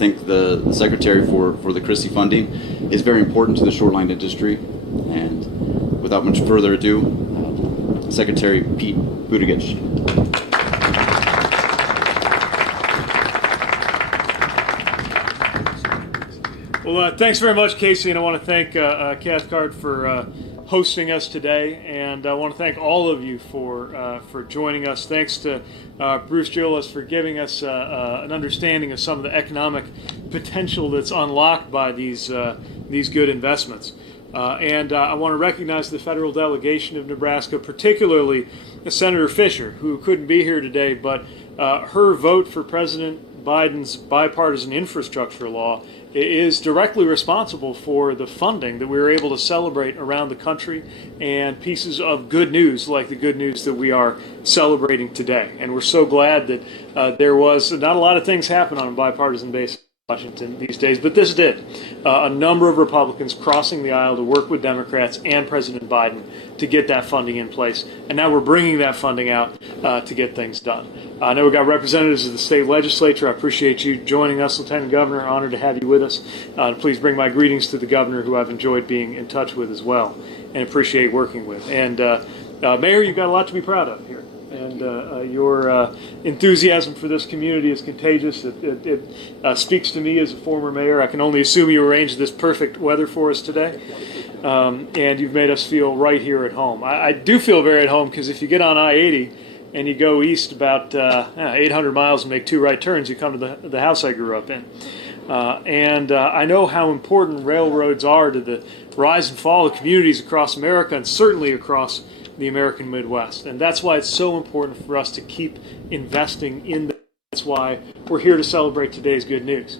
thank the Secretary for the Christie funding. It's very important to the shoreline industry. And without much further ado, Secretary Pete Buttigieg. Well, thanks very much, Casey, and I want to thank Cathcart for hosting us today, and I want to thank all of you for joining us. Thanks to Bruce Gillis for giving us an understanding of some of the economic potential that's unlocked by these good investments. And I want to recognize the federal delegation of Nebraska, particularly Senator Fisher, who couldn't be here today, but her vote for President Biden's bipartisan infrastructure law is directly responsible for the funding that we were able to celebrate around the country and pieces of good news like the good news that we are celebrating today. And we're so glad that there was not a lot of things happen on a bipartisan basis in Washington these days, but this did. A number of Republicans crossing the aisle to work with Democrats and President Biden to get that funding in place. And now we're bringing that funding out to get things done. I know we've got representatives of the state legislature. I appreciate you joining us, Lieutenant Governor. Honored to have you with us. Please bring my greetings to the governor, who I've enjoyed being in touch with as well and appreciate working with. And Mayor, you've got a lot to be proud of here. And your enthusiasm for this community is contagious. It speaks to me as a former mayor. I can only assume you arranged this perfect weather for us today. And you've made us feel right here at home. I do feel very at home, because if you get on I-80 and you go east about 800 miles and make 2 right turns, you come to the house I grew up in. And I know how important railroads are to the rise and fall of communities across America, and certainly across the American Midwest. And that's why it's so important for us to keep investing in them. That's why we're here to celebrate today's good news.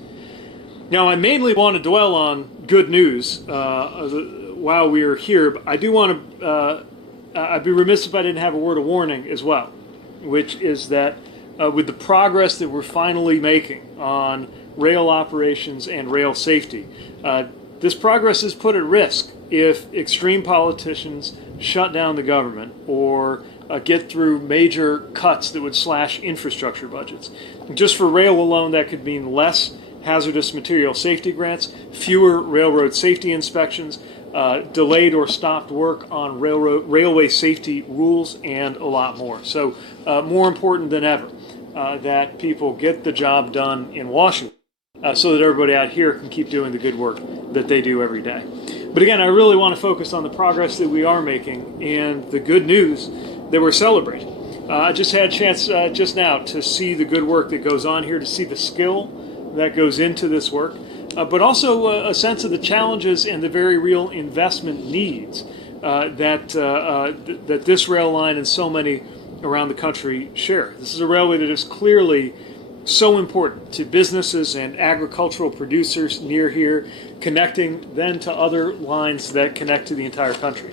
Now, I mainly want to dwell on good news while we are here, but I do want to, I'd be remiss if I didn't have a word of warning as well, which is that with the progress that we're finally making on rail operations and rail safety, this progress is put at risk if extreme politicians shut down the government or get through major cuts that would slash infrastructure budgets. Just for rail alone, that could mean less hazardous material safety grants, fewer railroad safety inspections, delayed or stopped work on railway safety rules, and a lot more. So more important than ever that people get the job done in Washington so that everybody out here can keep doing the good work that they do every day. But again, I really want to focus on the progress that we are making and the good news that we're celebrating. I just had a chance just now to see the good work that goes on here, to see the skill that goes into this work, but also a sense of the challenges and the very real investment needs that this rail line and so many around the country share. This is a railway that is clearly so important to businesses and agricultural producers near here, connecting then to other lines that connect to the entire country.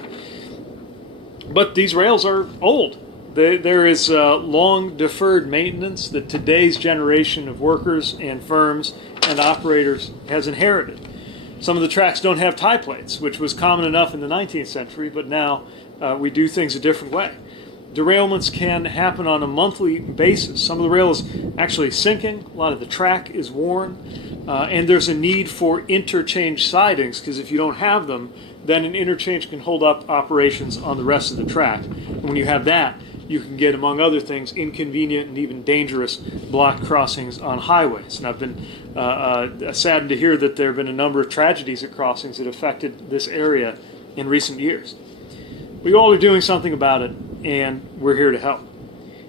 But these rails are old. There is long deferred maintenance that today's generation of workers and firms and operators has inherited. Some of the tracks don't have tie plates, which was common enough in the 19th century, but now we do things a different way. Derailments can happen on a monthly basis. Some of the rail is actually sinking, a lot of the track is worn, and there's a need for interchange sidings, because if you don't have them, then an interchange can hold up operations on the rest of the track. And when you have that, you can get, among other things, inconvenient and even dangerous blocked crossings on highways. And I've been saddened to hear that there have been a number of tragedies at crossings that affected this area in recent years. We all are doing something about it, and we're here to help.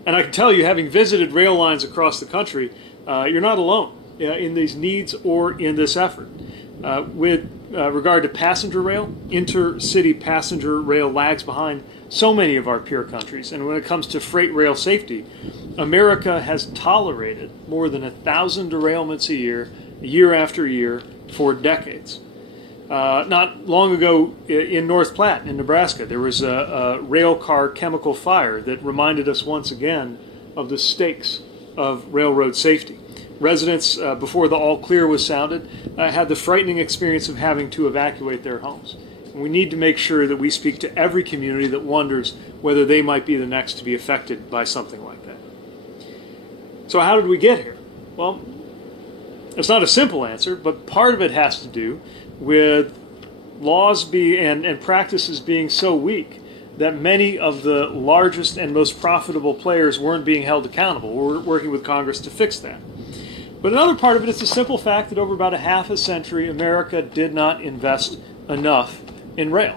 And I can tell you, having visited rail lines across the country, you're not alone in these needs or in this effort. With regard to passenger rail, intercity passenger rail lags behind so many of our peer countries. And when it comes to freight rail safety, America has tolerated more than 1,000 derailments a year after year, for decades. Not long ago in North Platte in Nebraska, there was a rail car chemical fire that reminded us once again of the stakes of railroad safety. Residents, before the all clear was sounded, had the frightening experience of having to evacuate their homes. And we need to make sure that we speak to every community that wonders whether they might be the next to be affected by something like that. So how did we get here? Well, It's not a simple answer, but part of it has to do with laws and practices being so weak that many of the largest and most profitable players weren't being held accountable. We're working with Congress to fix that. But another part of it is the simple fact that over about a half a century, America did not invest enough in rail.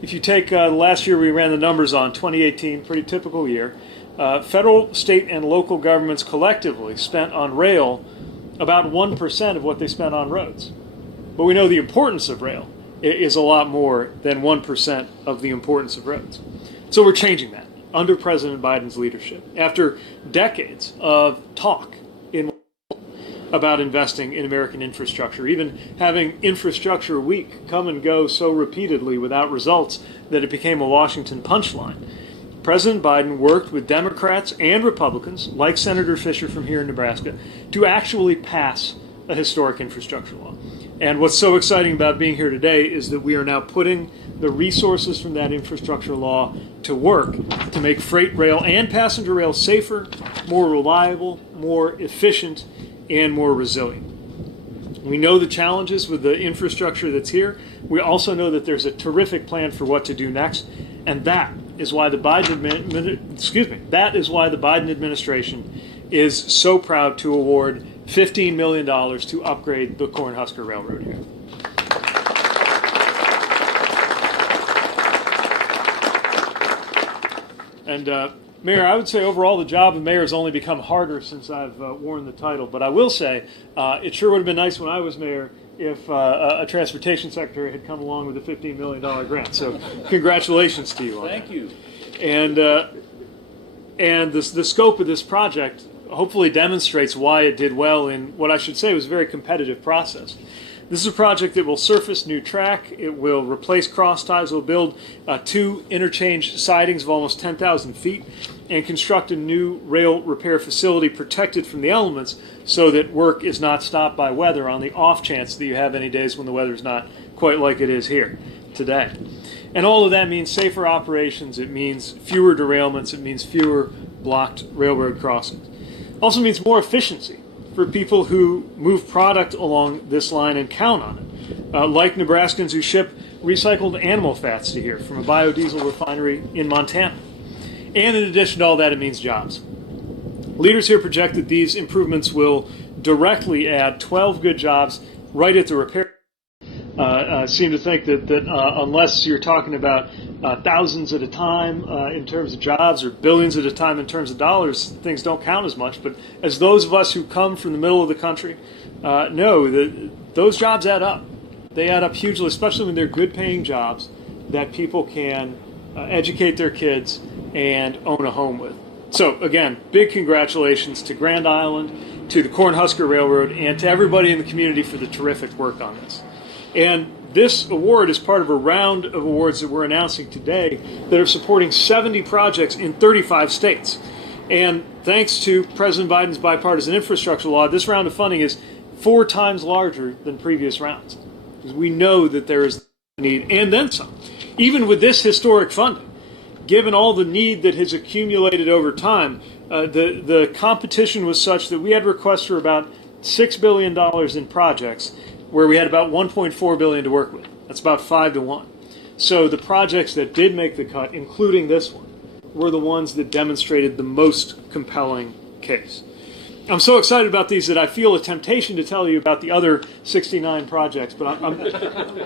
If you take last year, we ran the numbers on 2018, pretty typical year. Federal, state, and local governments collectively spent on rail about 1% of what they spent on roads. But we know the importance of rail is a lot more than 1% of the importance of roads. So we're changing that under President Biden's leadership. After decades of talk about investing in American infrastructure, even having Infrastructure Week come and go so repeatedly without results that it became a Washington punchline, President Biden worked with Democrats and Republicans, like Senator Fisher from here in Nebraska, to actually pass a historic infrastructure law. And what's so exciting about being here today is that we are now putting the resources from that infrastructure law to work to make freight rail and passenger rail safer, more reliable, more efficient, and more resilient. We know the challenges with the infrastructure that's here. We also know that there's a terrific plan for what to do next, and that is why the Biden administration is so proud to award $15 million to upgrade the Cornhusker Railroad here. And Mayor, I would say overall the job of mayor has only become harder since I've worn the title. But I will say it sure would have been nice when I was mayor if a transportation secretary had come along with a $15 million grant. So congratulations to you on that. Thank you. And the scope of this project hopefully demonstrates why it did well in what I should say was a very competitive process. This is a project that will surface new track, it will replace cross ties, it will build 2 interchange sidings of almost 10,000 feet, and construct a new rail repair facility protected from the elements so that work is not stopped by weather on the off chance that you have any days when the weather is not quite like it is here today. And all of that means safer operations, it means fewer derailments, it means fewer blocked railroad crossings. Also means more efficiency for people who move product along this line and count on it, like Nebraskans who ship recycled animal fats to here from a biodiesel refinery in Montana. And in addition to all that, it means jobs. Leaders here project that these improvements will directly add 12 good jobs right at the repair. Seem to think that unless you're talking about thousands at a time in terms of jobs or billions at a time in terms of dollars, things don't count as much. But as those of us who come from the middle of the country know, that those jobs add up. They add up hugely, especially when they're good-paying jobs that people can educate their kids and own a home with. So again, big congratulations to Grand Island, to the Cornhusker Railroad, and to everybody in the community for the terrific work on this. And this award is part of a round of awards that we're announcing today that are supporting 70 projects in 35 states. And thanks to President Biden's bipartisan infrastructure law, this round of funding is 4 times larger than previous rounds. Because we know that there is need, and then some. Even with this historic funding, given all the need that has accumulated over time, the competition was such that we had requests for about $6 billion in projects, where we had about $1.4 billion to work with. That's about 5 to 1. So the projects that did make the cut, including this one, were the ones that demonstrated the most compelling case. I'm so excited about these that I feel a temptation to tell you about the other 69 projects, but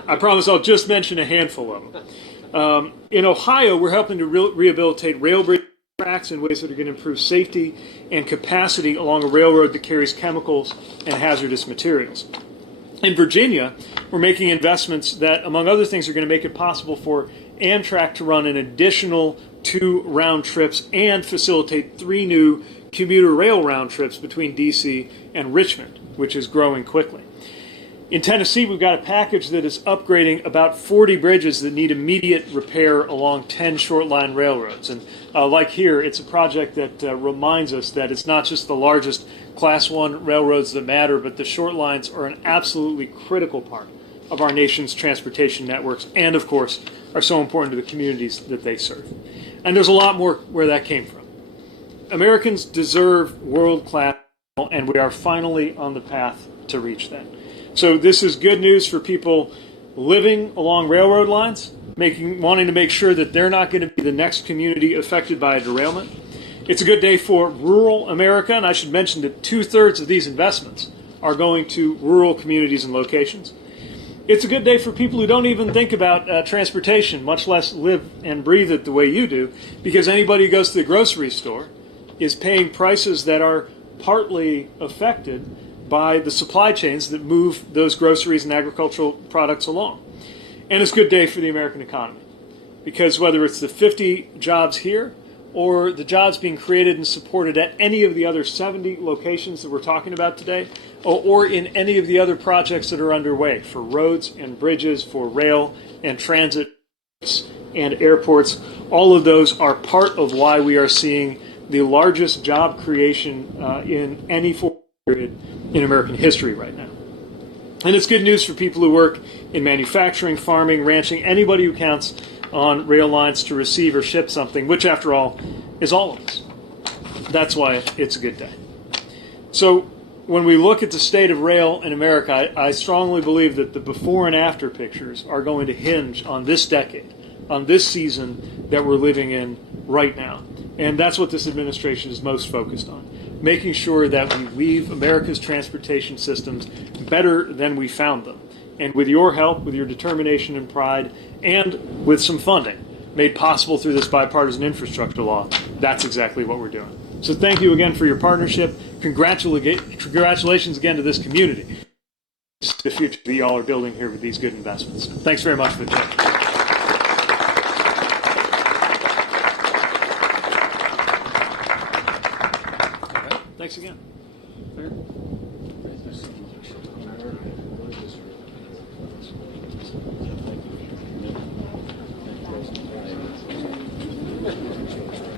I promise I'll just mention a handful of them. In Ohio, we're helping to rehabilitate rail bridge tracks in ways that are going to improve safety and capacity along a railroad that carries chemicals and hazardous materials. In Virginia, we're making investments that, among other things, are going to make it possible for Amtrak to run an additional 2 round trips and facilitate 3 new commuter rail round trips between D.C. and Richmond, which is growing quickly. In Tennessee, we've got a package that is upgrading about 40 bridges that need immediate repair along 10 short line railroads. And like here, it's a project that reminds us that it's not just the largest Class 1 railroads that matter, but the short lines are an absolutely critical part of our nation's transportation networks and, of course, are so important to the communities that they serve. And there's a lot more where that came from. Americans deserve world-class, and we are finally on the path to reach that. So this is good news for people living along railroad lines, wanting to make sure that they're not going to be the next community affected by a derailment. It's a good day for rural America, and I should mention that 2/3 of these investments are going to rural communities and locations. It's a good day for people who don't even think about transportation, much less live and breathe it the way you do, because anybody who goes to the grocery store is paying prices that are partly affected by the supply chains that move those groceries and agricultural products along. And it's a good day for the American economy, because whether it's the 50 jobs here or the jobs being created and supported at any of the other 70 locations that we're talking about today, or in any of the other projects that are underway for roads and bridges, for rail and transit and airports, all of those are part of why we are seeing the largest job creation in any period in American history right now. And it's good news for people who work in manufacturing, farming, ranching, anybody who counts on rail lines to receive or ship something, which after all is all of us. That's why it's a good day. So when we look at the state of rail in America, I strongly believe that the before and after pictures are going to hinge on this decade, on this season that we're living in right now. And that's what this administration is most focused on, making sure that we leave America's transportation systems better than we found them. And with your help, with your determination and pride, and with some funding made possible through this bipartisan infrastructure law, that's exactly what we're doing. So thank you again for your partnership. Congratulations again to this community. It's the future that y'all are building here with these good investments. Thanks very much for the check. Thanks again.